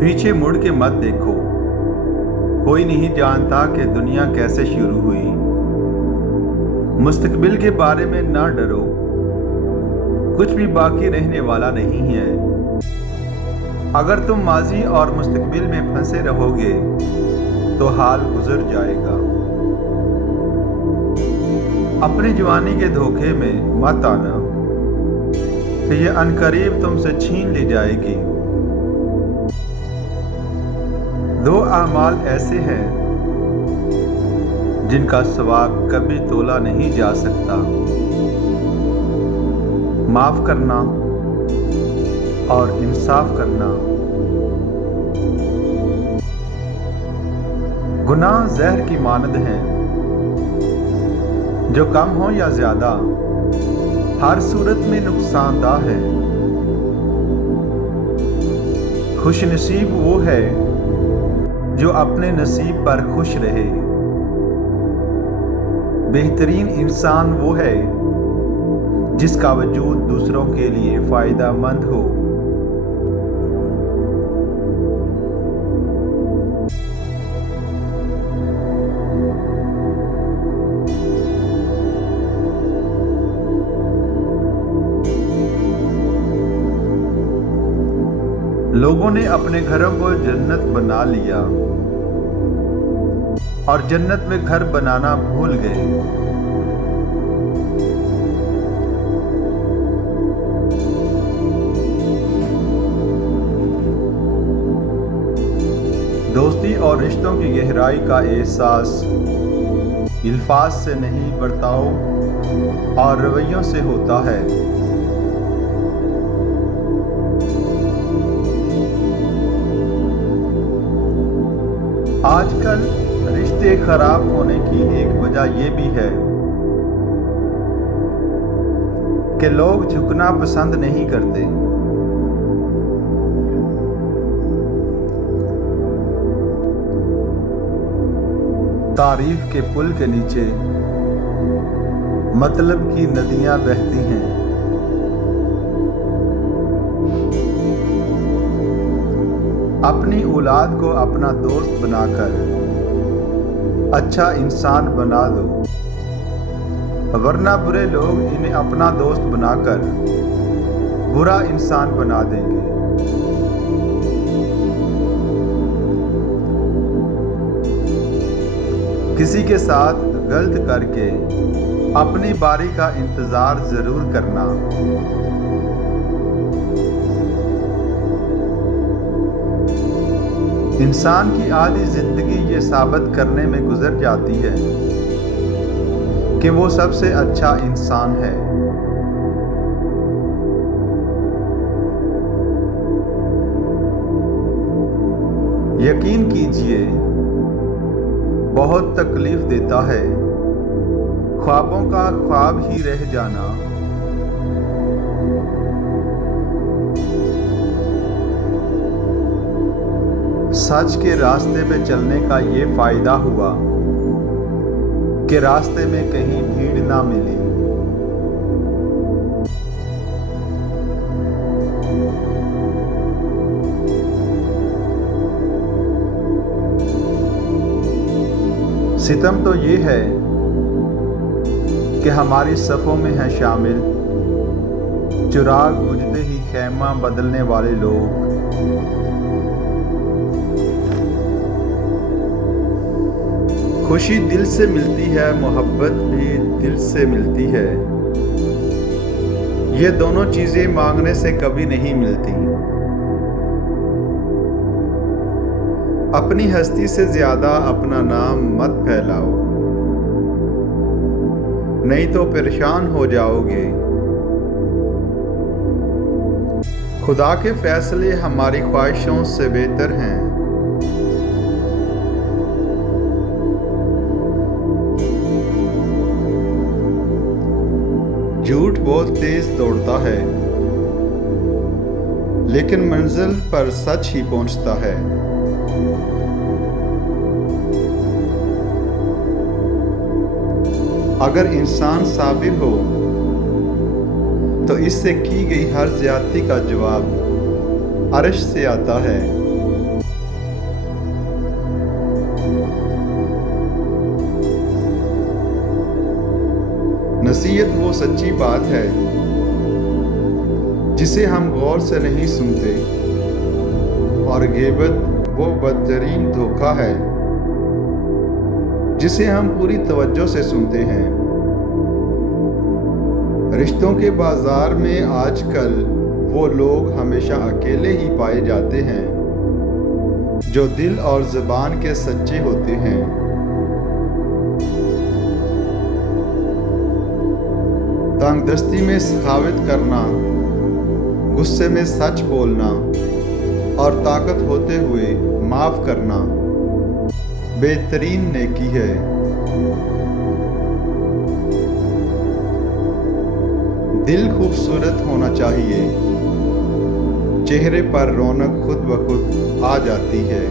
पीछे मुड़ के मत देखो। कोई नहीं जानता कि दुनिया कैसे शुरू हुई। मुस्तकबिल के बारे में ना डरो, कुछ भी बाकी रहने वाला नहीं है। अगर तुम माजी और मुस्तकबिल में फंसे रहोगे तो हाल गुजर जाएगा। अपनी जवानी के धोखे में मत आना कि ये अनकरीब तुमसे छीन ली जाएगी। दो अमाल ऐसे हैं जिनका सवाब कभी तोला नहीं जा सकता, माफ करना और इंसाफ करना। गुनाह जहर की मानद हैं, जो कम हो या ज्यादा हर सूरत में नुकसानदाह है। खुशनसीब वो है जो अपने नसीब पर खुश रहे। बेहतरीन इंसान वो है जिसका वजूद दूसरों के लिए फायदा मंद हो। लोगों ने अपने घरों को जन्नत बना लिया और जन्नत में घर बनाना भूल गए। दोस्ती और रिश्तों की गहराई का एहसास अल्फाज से नहीं, बर्ताव और रवैयों से होता है। आजकल रिश्ते खराब होने की एक वजह यह भी है कि लोग झुकना पसंद नहीं करते। तारीफ के पुल के नीचे मतलब की नदियां बहती हैं। अपनी औलाद को अपना दोस्त बनाकर अच्छा इंसान बना दो, वरना बुरे लोग इन्हें अपना दोस्त बनाकर बुरा इंसान बना देंगे। किसी के साथ गलत करके अपनी बारी का इंतजार जरूर करना। इंसान की आधी जिंदगी ये साबित करने में गुजर जाती है कि वो सबसे अच्छा इंसान है। यकीन कीजिए, बहुत तकलीफ देता है ख्वाबों का ख्वाब ही रह जाना। सच के रास्ते पे चलने का ये फायदा हुआ कि रास्ते में कहीं भीड़ ना मिली। सितम तो ये है कि हमारी सफ़ों में है शामिल चिराग बुझते ही खैमा बदलने वाले लोग। खुशी दिल से मिलती है, मोहब्बत भी दिल से मिलती है। ये दोनों चीजें मांगने से कभी नहीं मिलती। अपनी हस्ती से ज्यादा अपना नाम मत फैलाओ, नहीं तो परेशान हो जाओगे। खुदा के फैसले हमारी ख्वाहिशों से बेहतर हैं। झूठ बहुत तेज दौड़ता है, लेकिन मंजिल पर सच ही पहुंचता है। अगर इंसान साबिर हो तो इससे की गई हर ज्यादती का जवाब अर्श से आता है। नसीहत वो सच्ची बात है जिसे हम गौर से नहीं सुनते, और ग़ीबत वो बदतरीन धोखा है जिसे हम पूरी तवज्जो से सुनते हैं। रिश्तों के बाजार में आजकल वो लोग हमेशा अकेले ही पाए जाते हैं जो दिल और ज़ुबान के सच्चे होते हैं। तंगदस्ती में सखावत करना, गुस्से में सच बोलना और ताकत होते हुए माफ़ करना बेहतरीन नेकी है। दिल खूबसूरत होना चाहिए, चेहरे पर रौनक खुद ब खुद आ जाती है।